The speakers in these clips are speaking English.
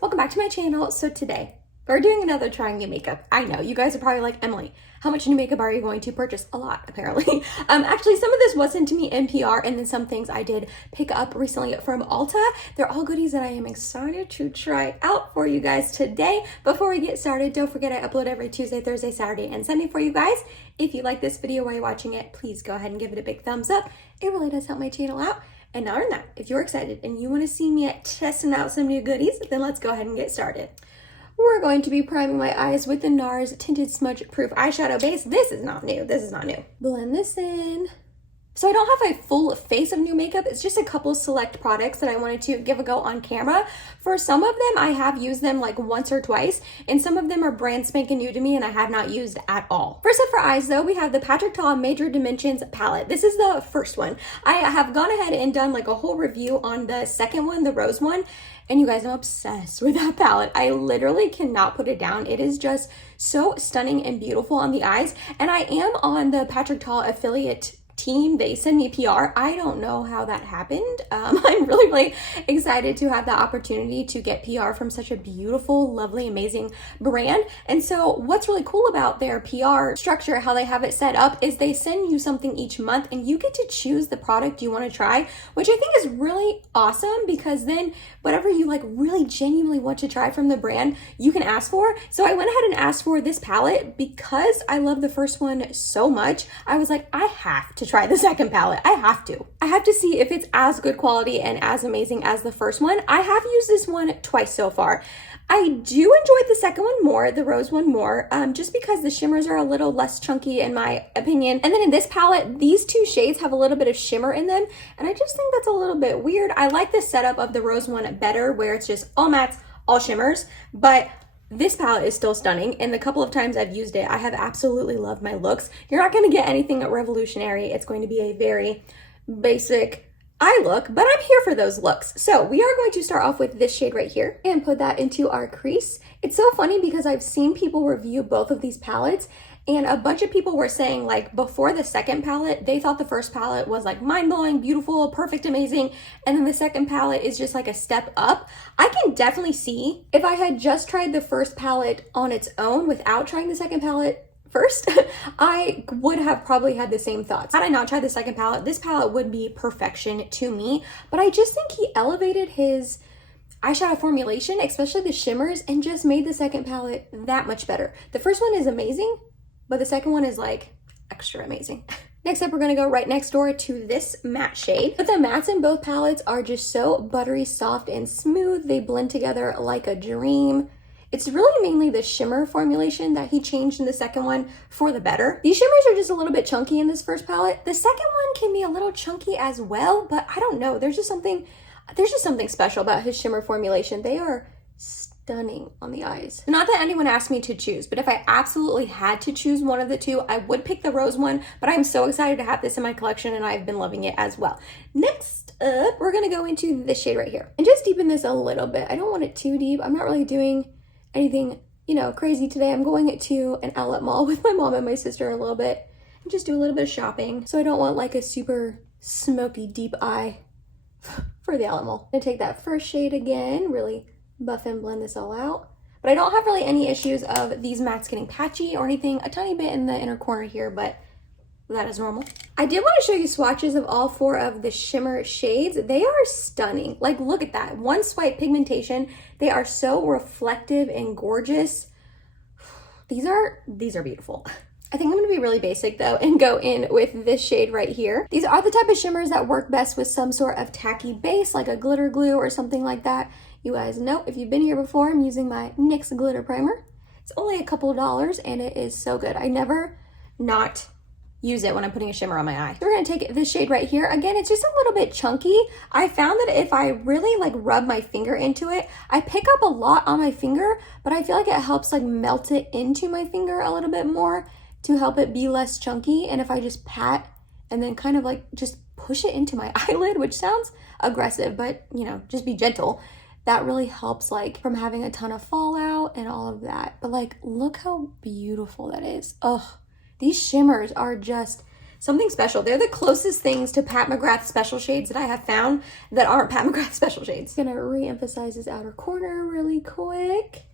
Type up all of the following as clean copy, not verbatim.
welcome back to my channel. So today we're doing another trying new makeup. I know you guys are probably like, Emily, how much new makeup are you going to purchase? A lot, apparently. Actually, some of this was sent to me in PR, and then some things I did pick up recently from Ulta. They're all goodies that I am excited to try out for you guys today. Before we get started, don't forget I upload every Tuesday, Thursday, Saturday, and Sunday for you guys. If you like this video while you're watching it, please go ahead and give it a big thumbs up. It really does help my channel out. And not only that, if you're excited and you want to see me testing out some new goodies, then let's go ahead and get started. We're going to be priming my eyes with the NARS Tinted Smudge Proof Eyeshadow Base. This is not new. This is not new. Blend this in. So I don't have a full face of new makeup. It's just a couple select products that I wanted to give a go on camera. For some of them, I have used them like once or twice, and some of them are brand spanking new to me and I have not used at all. First up for eyes though, we have the Patrick Ta Major Dimensions palette. This is the first one. I have gone ahead and done like a whole review on the second one, the rose one. And you guys, I'm obsessed with that palette. I literally cannot put it down. It is just so stunning and beautiful on the eyes. And I am on the Patrick Ta affiliate team. They send me PR. I don't know how that happened. I'm really excited to have the opportunity to get PR from such a beautiful, lovely, amazing brand. And so what's really cool about their PR structure, how they have it set up, is they send you something each month and you get to choose the product you want to try, which I think is really awesome, because then whatever you like really genuinely want to try from the brand, you can ask for. So I went ahead and asked for this palette because I love the first one so much. I was like, I have to try the second palette. I have to see if it's as good quality and as amazing as the first one. I have used this one twice so far. I do enjoy the second one more, the rose one more, just because the shimmers are a little less chunky in my opinion. And then in this palette, these two shades have a little bit of shimmer in them, and I just think that's a little bit weird. I like the setup of the rose one better, where it's just all mattes, all shimmers, but this palette is still stunning, and the couple of times I've used it, I have absolutely loved my looks. You're not going to get anything revolutionary. It's going to be a very basic eye look, but I'm here for those looks. So we are going to start off with this shade right here and put that into our crease. It's so funny because I've seen people review both of these palettes, and a bunch of people were saying like before the second palette, they thought the first palette was like mind-blowing, beautiful, perfect, amazing. And then the second palette is just like a step up. I can definitely see if I had just tried the first palette on its own without trying the second palette first, I would have probably had the same thoughts. Had I not tried the second palette, this palette would be perfection to me. But I just think he elevated his eyeshadow formulation, especially the shimmers, and just made the second palette that much better. The first one is amazing, but the second one is like extra amazing. Next up, we're gonna go right next door to this matte shade. But the mattes in both palettes are just so buttery, soft, and smooth. They blend together like a dream. It's really mainly the shimmer formulation that he changed in the second one for the better. These shimmers are just a little bit chunky in this first palette. The second one can be a little chunky as well, but I don't know. There's just something special about his shimmer formulation. They are stunning on the eyes. Not that anyone asked me to choose, but if I absolutely had to choose one of the two, I would pick the rose one, but I'm so excited to have this in my collection and I've been loving it as well. Next up, we're gonna go into this shade right here and just deepen this a little bit. I don't want it too deep. I'm not really doing anything, crazy today. I'm going to an outlet mall with my mom and my sister a little bit and just do a little bit of shopping. So I don't want like a super smoky deep eye for the outlet mall. I'm gonna take that first shade again, really buff and blend this all out. But I don't have really any issues of these mattes getting patchy or anything. A tiny bit in the inner corner here, but that is normal. I did want to show you swatches of all four of the shimmer shades. They are stunning. Like, look at that. One swipe pigmentation. They are so reflective and gorgeous. These are beautiful. I think I'm going to be really basic though and go in with this shade right here. These are the type of shimmers that work best with some sort of tacky base, like a glitter glue or something like that. You guys know, if you've been here before, I'm using my NYX glitter primer. It's only a couple of dollars and it is so good. I never not use it when I'm putting a shimmer on my eye. So we're gonna take this shade right here. Again, it's just a little bit chunky. I found that if I really like rub my finger into it, I pick up a lot on my finger, but I feel like it helps like melt it into my finger a little bit more to help it be less chunky. And if I just pat and then kind of like just push it into my eyelid, which sounds aggressive, but just be gentle. That really helps like from having a ton of fallout and all of that. But like, look how beautiful that is. Oh, these shimmers are just something special. They're the closest things to Pat McGrath special shades that I have found that aren't Pat McGrath special shades. Gonna re-emphasize this outer corner really quick.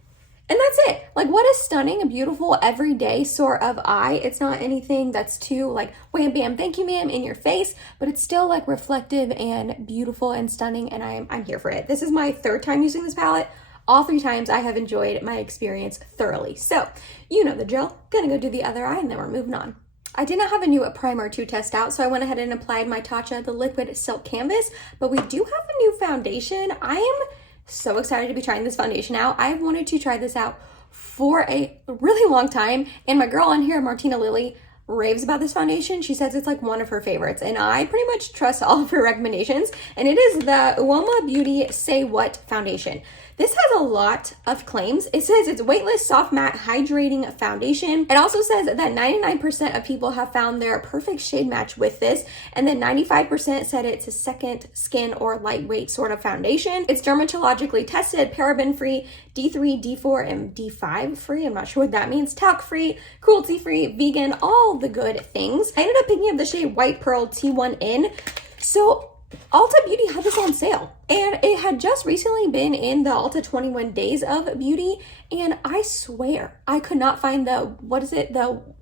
And that's it. Like, what a stunning, beautiful, everyday sort of eye. It's not anything that's too like, wham, bam, thank you, ma'am, in your face, but it's still like reflective and beautiful and stunning, and I'm here for it. This is my 3rd time using this palette. All 3 times I have enjoyed my experience thoroughly. So, you know the drill. Gonna go do the other eye, and then we're moving on. I did not have a new primer to test out, so I went ahead and applied my Tatcha, the Liquid Silk Canvas, but we do have a new foundation. I am so excited to be trying this foundation out. I've wanted to try this out for a really long time, and my girl on here, Martina Lily, raves about this foundation. She says it's like one of her favorites, and I pretty much trust all of her recommendations, and it is the Uoma Beauty Say What foundation. This has a lot of claims. It says it's weightless, soft matte, hydrating foundation. It also says that 99% of people have found their perfect shade match with this, and then 95% said it's a second skin or lightweight sort of foundation. It's dermatologically tested, paraben-free, D3, D4, and D5 free. I'm not sure what that means. Talc-free, cruelty-free, vegan, all the good things. I ended up picking up the shade White Pearl T1N. So Ulta Beauty had this on sale, and it had just recently been in the Ulta 21 Days of Beauty, and I swear I could not find the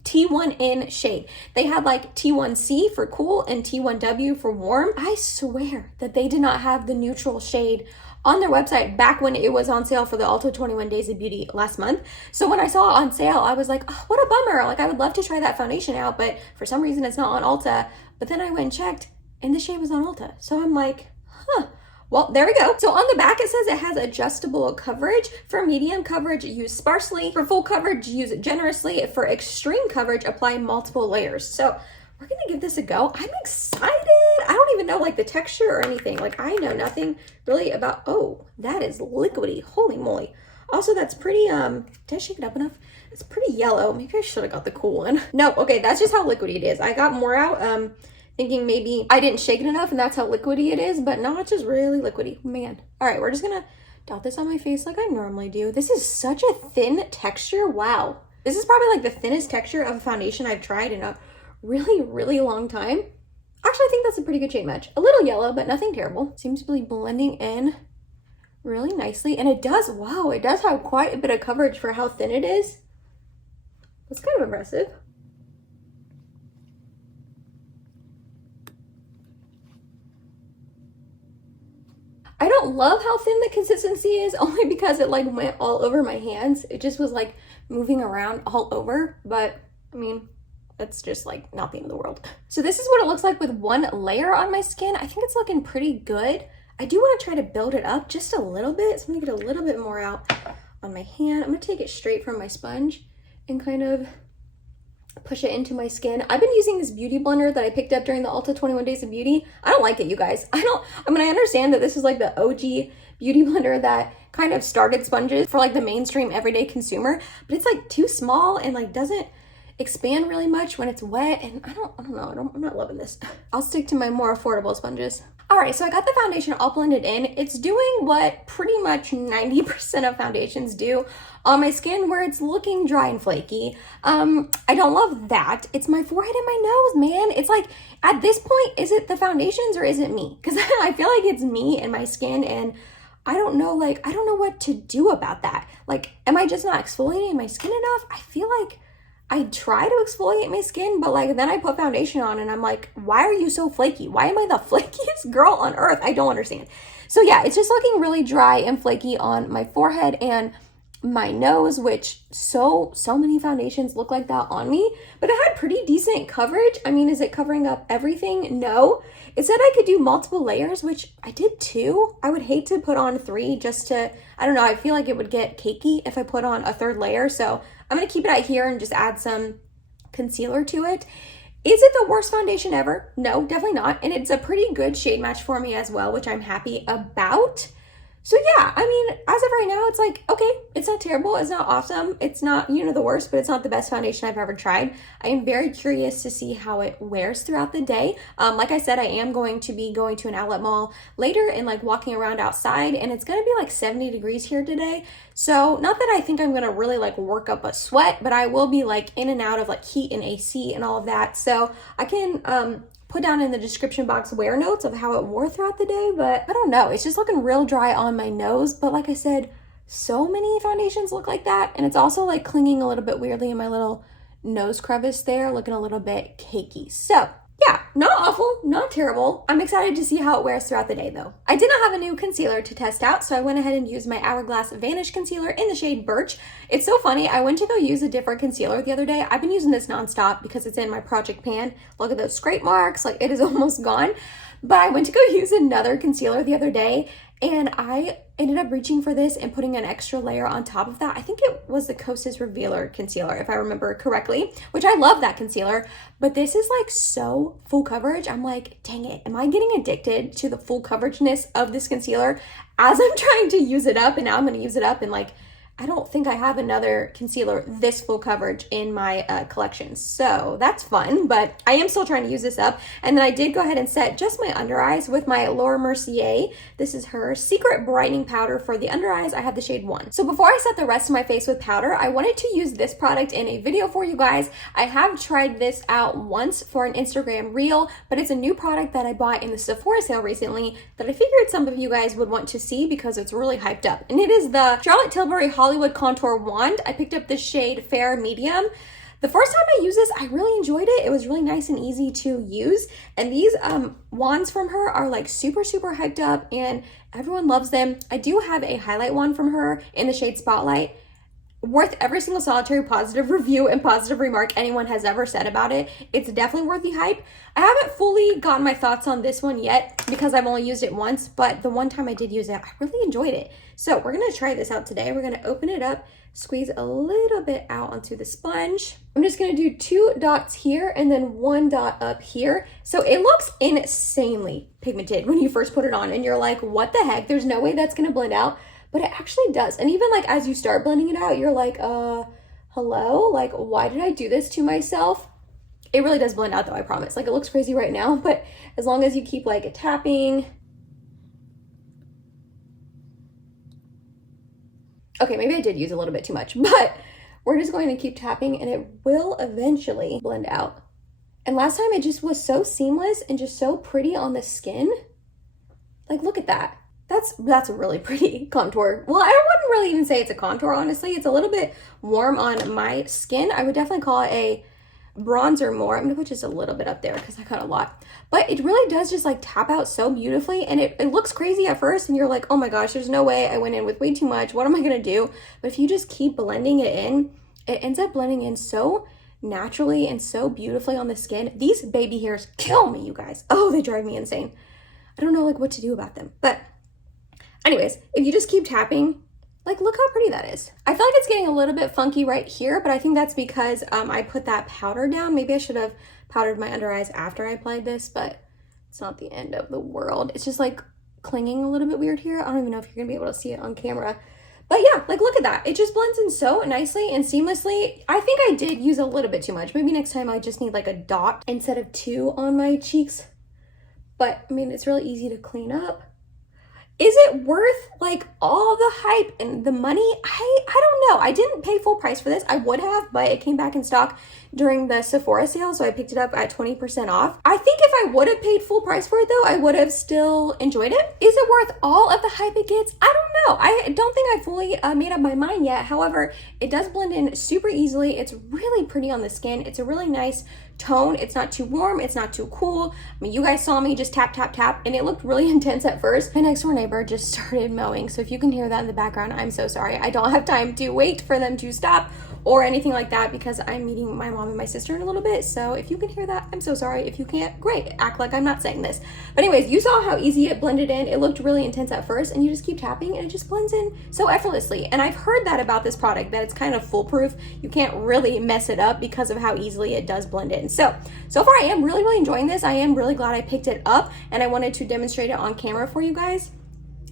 T1N shade. They had like T1C for cool and T1W for warm. I swear that they did not have the neutral shade on their website back when it was on sale for the Ulta 21 Days of Beauty last month. So when I saw it on sale, I was like, oh, what a bummer. Like, I would love to try that foundation out, but for some reason it's not on Ulta. But then I went and checked, and the shade was on Ulta. So I'm like, huh. Well, there we go. So on the back, it says it has adjustable coverage. For medium coverage, use sparsely. For full coverage, use generously. For extreme coverage, apply multiple layers. So we're gonna give this a go. I'm excited. I don't even know like the texture or anything. Like, I know nothing really about, oh, that is liquidy. Holy moly. Also, that's pretty, did I shake it up enough? It's pretty yellow. Maybe I should have got the cool one. No, okay, that's just how liquidy it is. I got more out, thinking maybe I didn't shake it enough and that's how liquidy it is, but no, it's just really liquidy, man. All right, we're just gonna dot this on my face like I normally do. This is such a thin texture, wow. This is probably like the thinnest texture of a foundation I've tried in a really, really long time. Actually, I think that's a pretty good shade match. A little yellow, but nothing terrible. Seems to be blending in really nicely, and it does, wow, it does have quite a bit of coverage for how thin it is. That's kind of impressive. I don't love how thin the consistency is, only because it like went all over my hands. It just was like moving around all over, but I mean, that's just like not the end of the world. So this is what it looks like with one layer on my skin. I think it's looking pretty good. I do want to try to build it up just a little bit. So I'm gonna get a little bit more out on my hand. I'm gonna take it straight from my sponge and kind of push it into my skin. I've been using this beauty blender that I picked up during the Ulta 21 Days of Beauty. I don't like it, you guys. I mean, I understand that this is like the OG beauty blender that kind of started sponges for like the mainstream everyday consumer, but it's like too small and like doesn't expand really much when it's wet, and I don't know, I'm not loving this. I'll stick to my more affordable sponges. All right, so I got the foundation all blended in. It's doing what pretty much 90% of foundations do on my skin, where it's looking dry and flaky. I don't love that. It's my forehead and my nose, man. It's like, at this point, is it the foundations or is it me? Because I feel like it's me and my skin, and I don't know, like, I don't know what to do about that. Like, am I just not exfoliating my skin enough? I feel like I try to exfoliate my skin, but like then I put foundation on and I'm like, why are you so flaky? Why am I the flakiest girl on earth? I don't understand. So yeah, it's just looking really dry and flaky on my forehead and my nose, which so many foundations look like that on me, but it had pretty decent coverage. I mean, is it covering up everything? No. It said I could do multiple layers, which I did 2. I would hate to put on 3 just to, I don't know, I feel like it would get cakey if I put on a 3rd layer. So I'm gonna keep it out here and just add some concealer to it. Is it the worst foundation ever? No, definitely not. And it's a pretty good shade match for me as well, which I'm happy about. So yeah, I mean, as of right now, it's like, okay, It's not terrible, it's not awesome, it's not, you know, the worst, but it's not the best foundation I've ever tried. I am very curious to see how it wears throughout the day. Like I said, I am going to be going to an outlet mall later and like walking around outside, and it's gonna be like 70 degrees here today. So not that I think I'm gonna really like work up a sweat, but I will be like in and out of like heat and AC and all of that. So I can put down in the description box wear notes of how it wore throughout the day, but I don't know. It's just looking real dry on my nose. But like I said, so many foundations look like that. And it's also like clinging a little bit weirdly in my little nose crevice there, looking a little bit cakey. So yeah, not awful, not terrible. I'm excited to see how it wears throughout the day though. I did not have a new concealer to test out, so I went ahead and used my Hourglass Vanish Concealer in the shade Birch. It's so funny, I went to go use a different concealer the other day. I've been using this nonstop because it's in my project pan. Look at those scrape marks, like it is almost gone. But I went to go use another concealer the other day, and I ended up reaching for this and putting an extra layer on top of that. I think it was the Kosas Revealer concealer, if I remember correctly, which I love that concealer, but this is like so full coverage. I'm like, dang it, am I getting addicted to the full coverageness of this concealer as I'm trying to use it up? And now I'm gonna use it up, and like, I don't think I have another concealer this full coverage in my collection. So that's fun, but I am still trying to use this up. And then I did go ahead and set just my under eyes with my Laura Mercier. This is her Secret Brightening Powder for the under eyes. I have the shade 1. So before I set the rest of my face with powder, I wanted to use this product in a video for you guys. I have tried this out once for an Instagram reel, but it's a new product that I bought in the Sephora sale recently that I figured some of you guys would want to see because it's really hyped up. And it is the Charlotte Tilbury Hollywood Contour Wand. I picked up the shade Fair Medium. The first time I used this, I really enjoyed it. It was really nice and easy to use. And these wands from her are like super, super hyped up and everyone loves them. I do have a highlight wand from her in the shade Spotlight. Worth every single solitary positive review and positive remark anyone has ever said about it. It's definitely worth the hype. I haven't fully gotten my thoughts on this one yet because I've only used it once, but the one time I did use it, I really enjoyed it. So we're gonna try this out today. We're gonna open it up, squeeze a little bit out onto the sponge. I'm just gonna do 2 dots here and then 1 dot up here. So it looks insanely pigmented when you first put it on and you're like, what the heck? There's no way that's gonna blend out. But it actually does. And even like as you start blending it out, you're like, hello? Like, why did I do this to myself? It really does blend out though, I promise. Like it looks crazy right now, but as long as you keep like tapping. Okay, maybe I did use a little bit too much, but we're just going to keep tapping and it will eventually blend out. And last time it just was so seamless and just so pretty on the skin. Like, look at that. That's a really pretty contour. Well, I wouldn't really even say it's a contour, honestly. It's a little bit warm on my skin. I would definitely call it a bronzer more. I'm gonna put just a little bit up there because I got a lot. But it really does just like tap out so beautifully, and it looks crazy at first and you're like, oh my gosh, there's no way, I went in with way too much. What am I gonna do? But if you just keep blending it in, it ends up blending in so naturally and so beautifully on the skin. These baby hairs kill me, you guys. Oh, they drive me insane. I don't know like what to do about them. But anyways, if you just keep tapping, like look how pretty that is. I feel like it's getting a little bit funky right here, but I think that's because I put that powder down. Maybe I should have powdered my under eyes after I applied this, but it's not the end of the world. It's just like clinging a little bit weird here. I don't even know if you're gonna be able to see it on camera. But yeah, like look at that. It just blends in so nicely and seamlessly. I think I did use a little bit too much. Maybe next time I just need like a dot instead of 2 on my cheeks. But I mean, it's really easy to clean up. Is it worth like all the hype and the money? I don't know. I didn't pay full price for this. I would have, but it came back in stock during the Sephora sale, so I picked it up at 20% off. I think if I would have paid full price for it though, I would have still enjoyed it. Is it worth all of the hype it gets? I don't know. I don't think I fully made up my mind yet. However, it does blend in super easily. It's really pretty on the skin. It's a really nice tone. It's not too warm, it's not too cool. I mean, you guys saw me just tap, tap, tap, and it looked really intense at first. My next door neighbor just started mowing, so if you can hear that in the background, I'm so sorry. I don't have time to wait for them to stop or anything like that because I'm meeting my mom and my sister in a little bit. So if you can hear that, I'm so sorry. If you can't, great, act like I'm not saying this. But anyways, you saw how easy it blended in. It looked really intense at first, and you just keep tapping and it just blends in so effortlessly. And I've heard that about this product, that it's kind of foolproof. You can't really mess it up because of how easily it does blend in. So far I am really enjoying this. I am really glad I picked it up, and I wanted to demonstrate it on camera for you guys.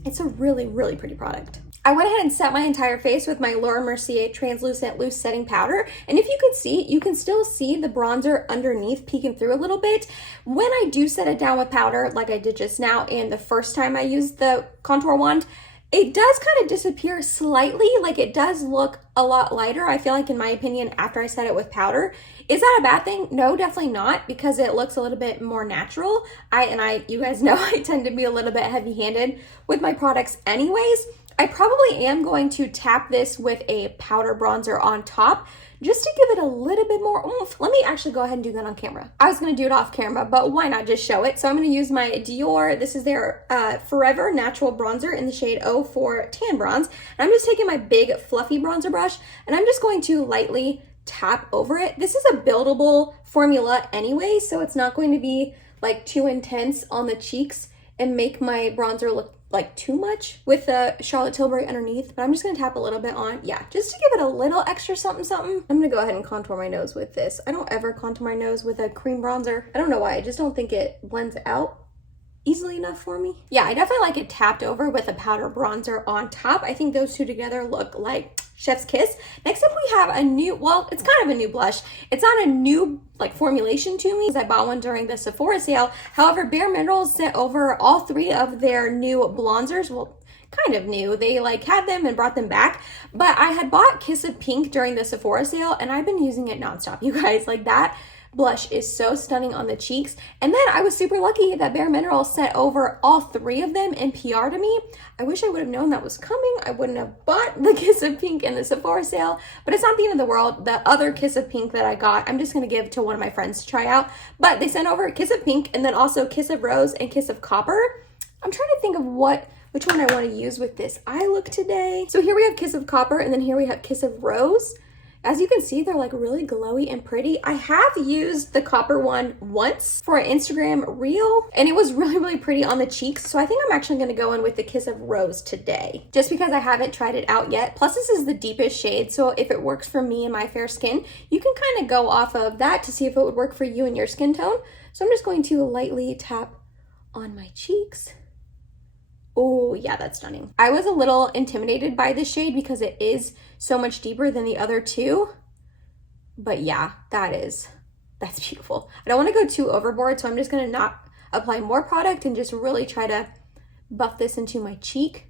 It's a really pretty product. I went ahead and set my entire face with my Laura Mercier translucent loose setting powder. And if you could see, you can still see the bronzer underneath peeking through a little bit. When I do set it down with powder, like I did just now, and the first time I used the contour wand, it does kind of disappear slightly. Like it does look a lot lighter, I feel like, in my opinion, after I set it with powder. Is that a bad thing? No, definitely not, because it looks a little bit more natural. You guys know I tend to be a little bit heavy-handed with my products anyways. I probably am going to tap this with a powder bronzer on top just to give it a little bit more oomph. Let me actually go ahead and do that on camera. I was gonna do it off camera, but why not just show it? So I'm gonna use my Dior, this is their Forever Natural Bronzer in the shade 04 Tan Bronze. And I'm just taking my big fluffy bronzer brush and I'm just going to lightly tap over it. This is a buildable formula anyway, so it's not going to be like too intense on the cheeks and make my bronzer look like too much with the Charlotte Tilbury underneath, but I'm just gonna tap a little bit on, yeah, just to give it a little extra something something. I'm gonna go ahead and contour my nose with this. I don't ever contour my nose with a cream bronzer. I don't know why, I just don't think it blends out easily enough for me. Yeah, I definitely like it tapped over with a powder bronzer on top. I think those two together look like chef's kiss. Next up we have a new, well, it's kind of a new blush. It's not a new like formulation to me, because I bought one during the Sephora sale. However, Bare Minerals sent over all 3 of their new bronzers. Well, kind of new. They like had them and brought them back, but I had bought Kiss of Pink during the Sephora sale and I've been using it nonstop, you guys. Like that blush is so stunning on the cheeks. And then I was super lucky that Bare Minerals sent over all 3 of them in PR to me. I wish I would have known that was coming. I wouldn't have bought the Kiss of Pink in the Sephora sale, but it's not the end of the world. The other Kiss of Pink that I got, I'm just gonna give to one of my friends to try out. But they sent over Kiss of Pink and then also Kiss of Rose and Kiss of Copper. I'm trying to think of which one I want to use with this eye look today. So here we have Kiss of Copper and then here we have Kiss of Rose. As you can see, they're like really glowy and pretty. I have used the copper one once for an Instagram reel and it was really, really pretty on the cheeks. So I think I'm actually going to go in with the Kiss of Rose today, just because I haven't tried it out yet. Plus this is the deepest shade. So if it works for me and my fair skin, you can kind of go off of that to see if it would work for you and your skin tone. So I'm just going to lightly tap on my cheeks. Oh yeah, that's stunning. I was a little intimidated by this shade because it is so much deeper than the other 2. But yeah, that's beautiful. I don't want to go too overboard, so I'm just gonna not apply more product and just really try to buff this into my cheek.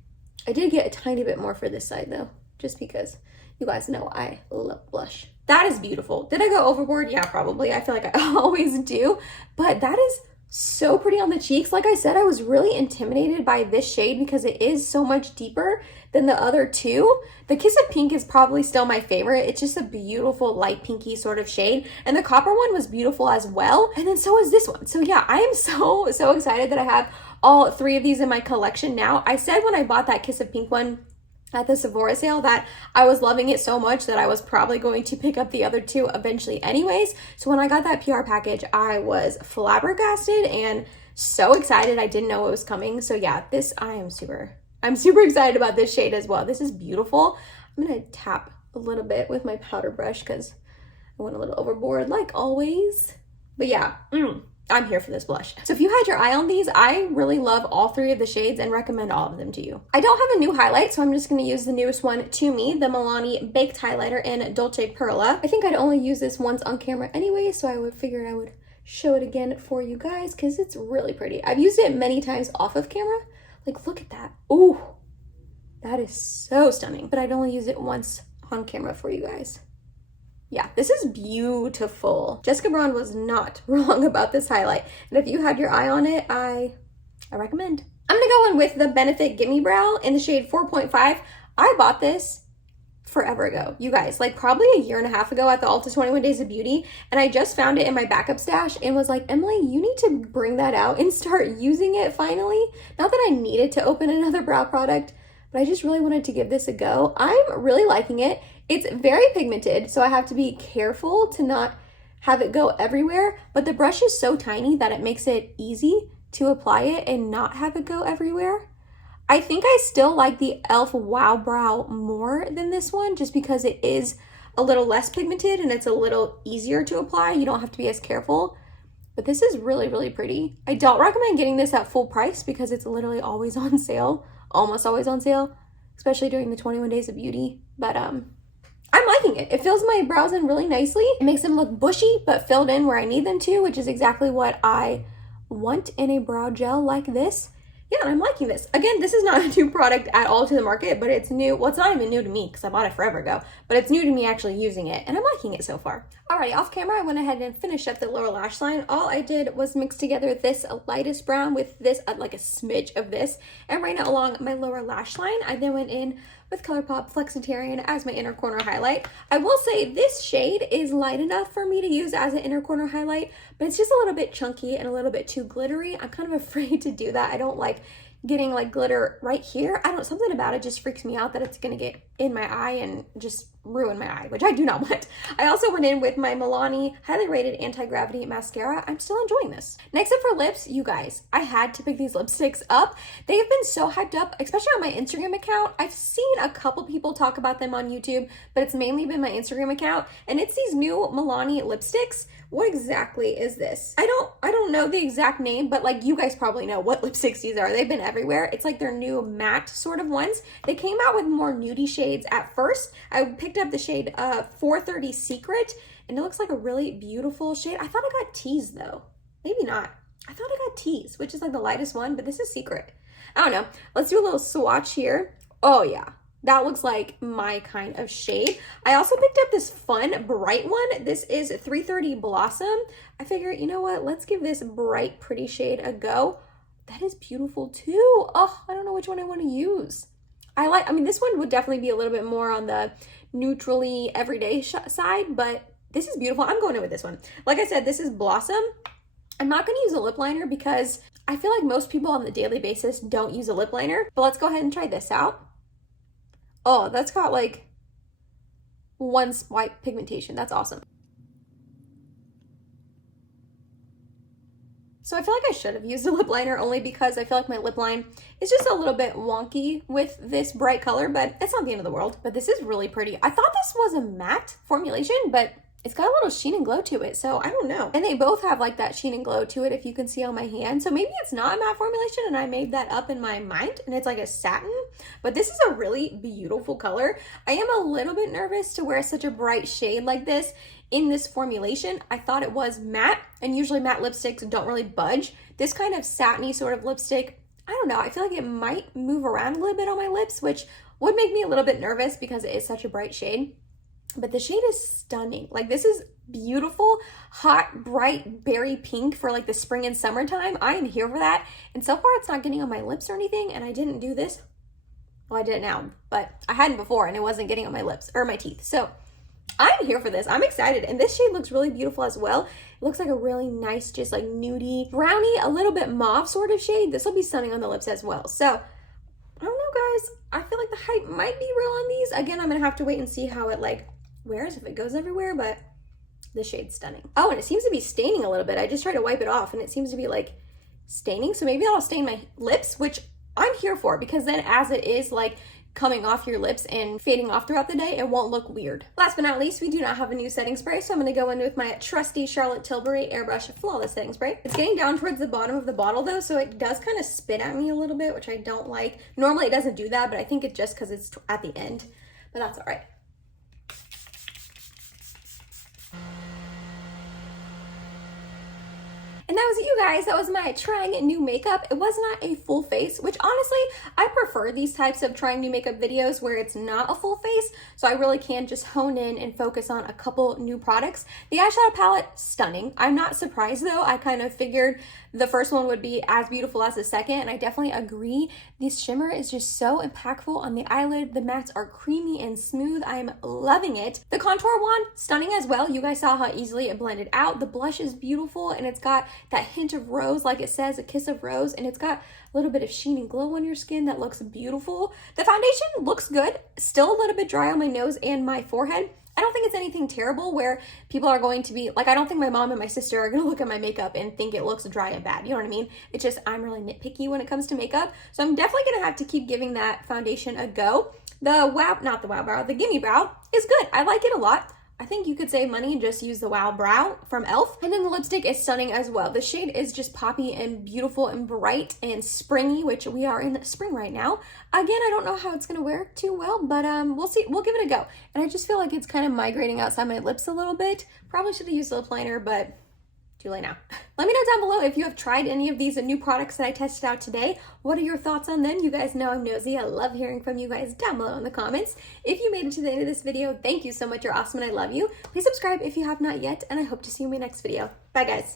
I did get a tiny bit more for this side though, just because you guys know I love blush. That is beautiful. Did I go overboard? Yeah, probably. I feel like I always do, but that is so pretty on the cheeks. Like I said, I was really intimidated by this shade because it is so much deeper than the other 2. The Kiss of Pink is probably still my favorite. It's just a beautiful light pinky sort of shade. And the copper one was beautiful as well. And then so is this one. So yeah, I am so excited that I have all 3 of these in my collection now. I said when I bought that Kiss of Pink one at the Sephora sale that I was loving it so much that I was probably going to pick up the other 2 eventually anyways. So when I got that PR package, I was flabbergasted and so excited. I didn't know it was coming. So yeah, I'm super excited about this shade as well. This is beautiful. I'm gonna tap a little bit with my powder brush because I went a little overboard like always. But yeah, I'm here for this blush. So if you had your eye on these, I really love all 3 of the shades and recommend all of them to you. I don't have a new highlight, so I'm just gonna use the newest one to me, the Milani Baked Highlighter in Dolce Perla. I think I'd only use this once on camera anyway, so I figured I would show it again for you guys because it's really pretty. I've used it many times off of camera. Like, look at that. Ooh, that is so stunning. But I'd only use it once on camera for you guys. Yeah, this is beautiful. Jessica Braun was not wrong about this highlight. And if you had your eye on it, I recommend. I'm gonna go in with the Benefit Gimme Brow in the shade 4.5. I bought this forever ago, you guys, like probably a year and a half ago at the Ulta 21 Days of Beauty. And I just found it in my backup stash and was like, Emily, you need to bring that out and start using it finally. Not that I needed to open another brow product, but I just really wanted to give this a go. I'm really liking it. It's very pigmented, so I have to be careful to not have it go everywhere, but the brush is so tiny that it makes it easy to apply it and not have it go everywhere. I think I still like the e.l.f. Wow Brow more than this one, just because it is a little less pigmented and it's a little easier to apply. You don't have to be as careful, but this is really, really pretty. I don't recommend getting this at full price because it's literally always on sale, almost always on sale. especially during the 21 days of beauty. But I'm liking it. It fills my brows in really nicely. It makes them look bushy, but filled in where I need them to, which is exactly what I want in a brow gel like this. Yeah, I'm liking this. Again, this is not a new product at all to the market, but it's new. Well, it's not even new to me because I bought it forever ago, but it's new to me actually using it, and I'm liking it so far. Alrighty, off camera, I went ahead and finished up the lower lash line. All I did was mix together this lightest brown with this, like a smidge of this, and ran it along my lower lash line. I then went in with ColourPop Flexitarian as my inner corner highlight. I will say this shade is light enough for me to use as an inner corner highlight, but it's just a little bit chunky and a little bit too glittery. I'm kind of afraid to do that. I don't like getting like glitter right here. Something about it just freaks me out that it's gonna get in my eye and just ruin my eye, which I do not want. I also went in with my Milani highly rated anti-gravity mascara. I'm still enjoying this. Next up for lips, you guys, I had to pick these lipsticks up. They have been so hyped up, especially on my Instagram account. I've seen a couple people talk about them on YouTube, but it's mainly been my Instagram account, and it's these new Milani lipsticks. What exactly is this? I don't know the exact name, but like you guys probably know what lipsticks these are. They've been everywhere. It's like their new matte sort of ones. They came out with more nudie shades at first. I picked up the shade 430 Secret, and it looks like a really beautiful shade. I thought I got Tease though. Maybe not. I thought I got Tease, which is like the lightest one, but this is Secret. I don't know. Let's do a little swatch here. Oh yeah. That looks like my kind of shade. I also picked up this fun, bright one. This is 330 Blossom. I figure, you know what? Let's give this bright, pretty shade a go. That is beautiful too. Oh, I don't know which one I want to use. I mean, this one would definitely be a little bit more on the neutrally everyday side, but this is beautiful. I'm going in with this one. Like I said, this is Blossom. I'm not going to use a lip liner because I feel like most people on the daily basis don't use a lip liner, but let's go ahead and try this out. Oh, that's got like one swipe pigmentation. That's awesome. So I feel like I should have used a lip liner only because I feel like my lip line is just a little bit wonky with this bright color, but it's not the end of the world. But this is really pretty. I thought this was a matte formulation, but it's got a little sheen and glow to it, so I don't know. And they both have like that sheen and glow to it if you can see on my hand. So maybe it's not a matte formulation and I made that up in my mind and it's like a satin, but this is a really beautiful color. I am a little bit nervous to wear such a bright shade like this in this formulation. I thought it was matte, and usually matte lipsticks don't really budge. This kind of satiny sort of lipstick, I don't know, I feel like it might move around a little bit on my lips, which would make me a little bit nervous because it is such a bright shade. But the shade is stunning. Like, this is beautiful, hot, bright berry pink for like the spring and summertime. I am here for that. And so far it's not getting on my lips or anything, and I didn't do this. Well, I did it now, but I hadn't before and it wasn't getting on my lips or my teeth. So I'm here for this. I'm excited. And this shade looks really beautiful as well. It looks like a really nice, just like nudie, brownie, a little bit mauve sort of shade. This will be stunning on the lips as well. So I don't know, guys. I feel like the hype might be real on these. Again, I'm gonna have to wait and see how it like wears, if it goes everywhere, but the shade's stunning. Oh, and it seems to be staining a little bit. I just tried to wipe it off and it seems to be like staining. So maybe that'll stain my lips, which I'm here for, because then as it is like coming off your lips and fading off throughout the day, it won't look weird. Last but not least, we do not have a new setting spray, so I'm going to go in with my trusty Charlotte Tilbury Airbrush Flawless Setting Spray. It's getting down towards the bottom of the bottle though, so it does kind of spit at me a little bit, which I don't like. Normally it doesn't do that, but I think it's just because it's at the end, but that's all right. And that was it, you guys. That was my trying new makeup. It was not a full face, which honestly, I prefer these types of trying new makeup videos where it's not a full face, so I really can just hone in and focus on a couple new products. The eyeshadow palette, stunning. I'm not surprised though. I kind of figured the first one would be as beautiful as the second, and I definitely agree. This shimmer is just so impactful on the eyelid. The mattes are creamy and smooth. I'm loving it. The contour wand, stunning as well. You guys saw how easily it blended out. The blush is beautiful, and it's got that hint of rose, like it says, a kiss of rose, and it's got a little bit of sheen and glow on your skin that looks beautiful. The foundation looks good. Still a little bit dry on my nose and my forehead. I don't think it's anything terrible where people are going to be like, I don't think my mom and my sister are going to look at my makeup and think it looks dry and bad. You know what I mean? It's just, I'm really nitpicky when it comes to makeup. So I'm definitely going to have to keep giving that foundation a go. The Gimme Brow is good. I like it a lot. I think you could save money and just use the Wow Brow from e.l.f. And then the lipstick is stunning as well. The shade is just poppy and beautiful and bright and springy, which we are in spring right now. Again, I don't know how it's gonna wear too well, but we'll see. We'll give it a go. And I just feel like it's kind of migrating outside my lips a little bit. Probably should have used a lip liner, but too late now. Let me know down below if you have tried any of these new products that I tested out today. What are your thoughts on them? You guys know I'm nosy. I love hearing from you guys down below in the comments. If you made it to the end of this video, thank you so much. You're awesome and I love you. Please subscribe if you have not yet, and I hope to see you in my next video. Bye, guys.